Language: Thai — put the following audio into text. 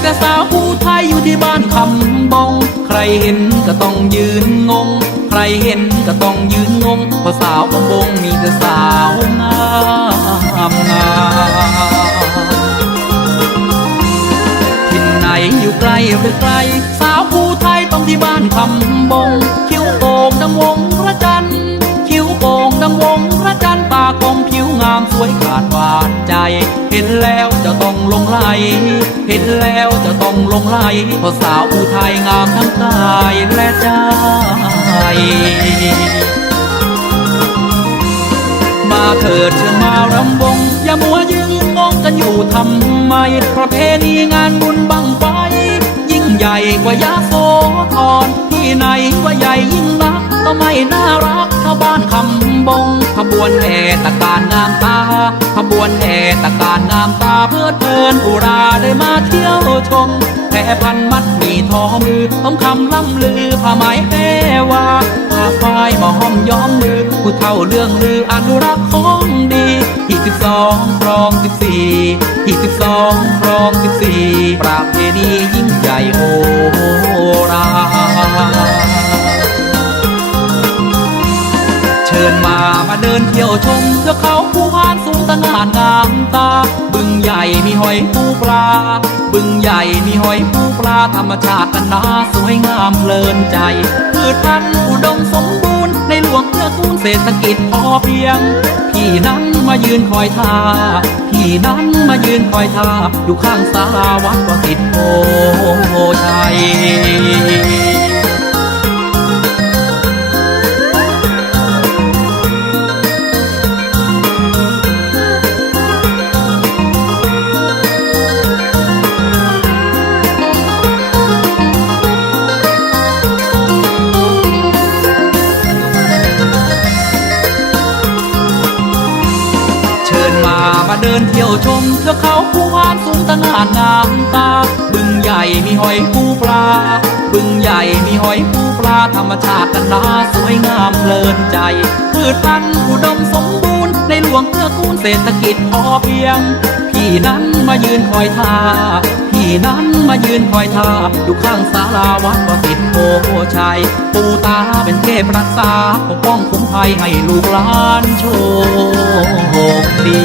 แต่สาวผู้ไทยอยู่ที่บ้านคำบง ใครเห็นก็ต้องยืนงง ใครเห็นก็ต้องยืนงงเพราะสาวคำบงมีแต่สาวงามงามถิ่นไหนอยู่ไกลหรือไกล สาวผู้ไทยต้องที่บ้านคำบง คิ้วโป่งดังวงพระจันทร์คิ้วโป่งดังวงพระจันทร์ตากลมผิวงามสวยขาดหวานใจ เห็นแล้ว ไหลเห็นแล้วจะต้องลงไหลเพราะสาวผู้ไทยงามทั้งกายและใจมาเถิดเชิญมารำวง อย่ามัวยืนงงกันอยู่ทำไม ประเพณีงานบุญบังไฟ ยิ่งใหญ่กว่ายาโสธรที่ไหนว่าใหญ่ยิ่งนั ก็ไม่น่ารักเท่าบ้านคำบง ขบวนแห่ตะการงามตา ขบวนแห่ตะการงามตาเพื่อเพลินอุราได้มาเที่ยวชมแผ่พันมัดมีทอมือทองคำล่ำลือผ้าไหมแพรว่าผ้าฝ้ายหมอห้อมย้อมมือผู้เท่าเรื่องลืออนุรักษ์ของดีที่สิบสองครองสิบสี่ที่สิบสองครองสิบสี่ประเพณียิ่งใหญ่โมามาเดินเที่ยวชมเทือกเขาภูพานสูงตะงานงามตา บึงใหญ่มีหอยปูปลา บึงใหญ่มีหอยปูปลาธรรมชาติอันนาสวยงามเพลินใจ พืชพันธุ์อุดมสมบูรณ์ในหลวงเพื่อกูลเศรษฐกิจพอเพียง พี่นั้นมายืนคอยท่า พี่นั้นมายืนคอยท่าอยู่ข้างศาลาวัดประสิทธิ์โพชัย มามาเดินเที่ยวชมเทือกเขาภูวานสูงตะงานงามตา บึงใหญ่มีหอยปูปลา บึงใหญ่มีหอยปูปลาธรรมชาติอันนาสวยงามเพลินใจ พืชพันธุ์อุดมสมบูรณ์ในหลวงเพื่อกูลเศรษฐกิจพอเพียง พี่นั้นมายืนคอยท่า นั้นมายืนคอยท่าอยู่ข้างศาลาวัดประสิทธิ์โพชัยปู่ตาเป็นเทพรักษาปกป้องคุ้มภัยให้ลูกหลานโชคดี